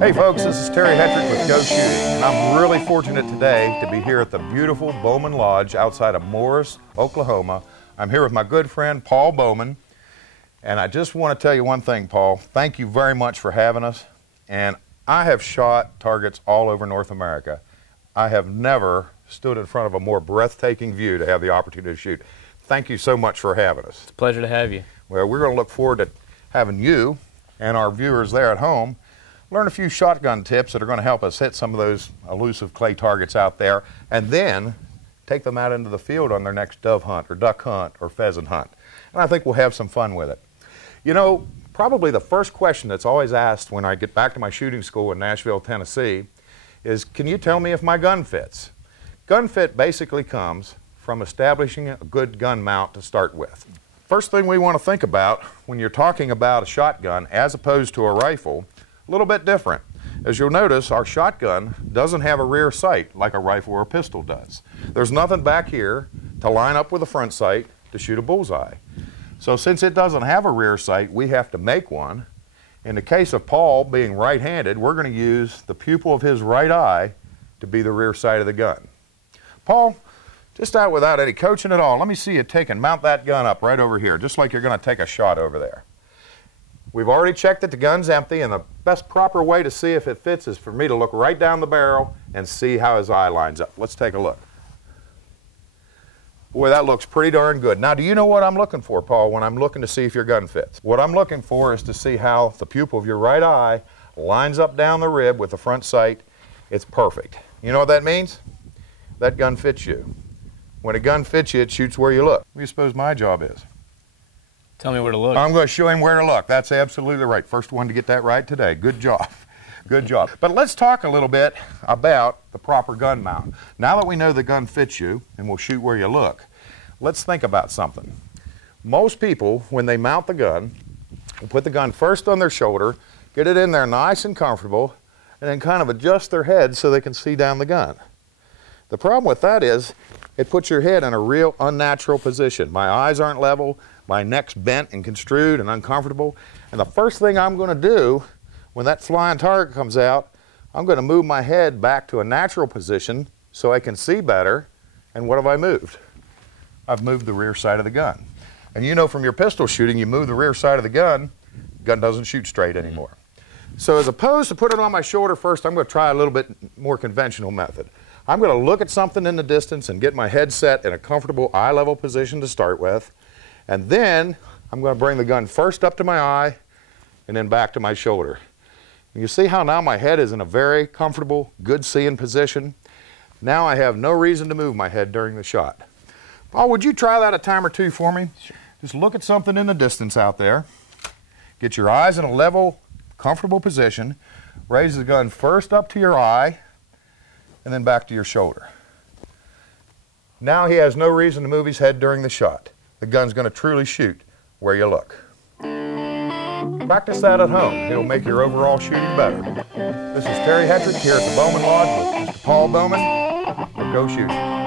Hey folks, this is Terry Hetrick with Go Shooting, and I'm really fortunate today to be here at the beautiful Bowman Lodge outside of Morris, Oklahoma. I'm here with my good friend Paul Bowman, and I just want to tell you one thing, Paul. Thank you very much for having us, and I have shot targets all over North America. I have never stood in front of a more breathtaking view to have the opportunity to shoot. Thank you so much for having us. It's a pleasure to have you. Well, we're going to look forward to having you and our viewers there at home learn a few shotgun tips that are going to help us hit some of those elusive clay targets out there, and then take them out into the field on their next dove hunt or duck hunt or pheasant hunt. And I think we'll have some fun with it. You know, probably the first question that's always asked when I get back to my shooting school in Nashville, Tennessee is, can you tell me if my gun fits? Gun fit basically comes from establishing a good gun mount to start with. First thing we want to think about when you're talking about a shotgun as opposed to a rifle, a little bit different. As you'll notice, our shotgun doesn't have a rear sight like a rifle or a pistol does. There's nothing back here to line up with a front sight to shoot a bullseye. So since it doesn't have a rear sight, we have to make one. In the case of Paul being right-handed, we're going to use the pupil of his right eye to be the rear sight of the gun. Paul, just out without any coaching at all, let me see you take and mount that gun up right over here, just like you're going to take a shot over there. We've already checked that the gun's empty, and the best proper way to see if it fits is for me to look right down the barrel and see how his eye lines up. Let's take a look. Boy, that looks pretty darn good. Now, do you know what I'm looking for, Paul, when I'm looking to see if your gun fits? What I'm looking for is to see how the pupil of your right eye lines up down the rib with the front sight. It's perfect. You know what that means? That gun fits you. When a gun fits you, it shoots where you look. What do you suppose my job is? Tell me where to look. I'm going to show him where to look. That's absolutely right. First one to get that right today. Good job. Good job. But let's talk a little bit about the proper gun mount. Now that we know the gun fits you and will shoot where you look, let's think about something. Most people, when they mount the gun, will put the gun first on their shoulder, get it in there nice and comfortable, and then kind of adjust their head so they can see down the gun. The problem with that is it puts your head in a real unnatural position. My eyes aren't level, my neck's bent and construed and uncomfortable, and the first thing I'm going to do when that flying target comes out, I'm going to move my head back to a natural position so I can see better. And what have I moved? I've moved the rear side of the gun. And you know from your pistol shooting, you move the rear side of the gun doesn't shoot straight anymore. So as opposed to put it on my shoulder first, I'm going to try a little bit more conventional method. I'm going to look at something in the distance and get my head set in a comfortable eye level position to start with. And then I'm going to bring the gun first up to my eye and then back to my shoulder. And you see how now my head is in a very comfortable, good seeing position? Now I have no reason to move my head during the shot. Paul, would you try that a time or two for me? Sure. Just look at something in the distance out there. Get your eyes in a level, comfortable position. Raise the gun first up to your eye and then back to your shoulder. Now he has no reason to move his head during the shot. The gun's going to truly shoot where you look. Practice that at home. It'll make your overall shooting better. This is Terry Hetrick here at the Bowman Lodge with Mr. Paul Bowman. Go shooting.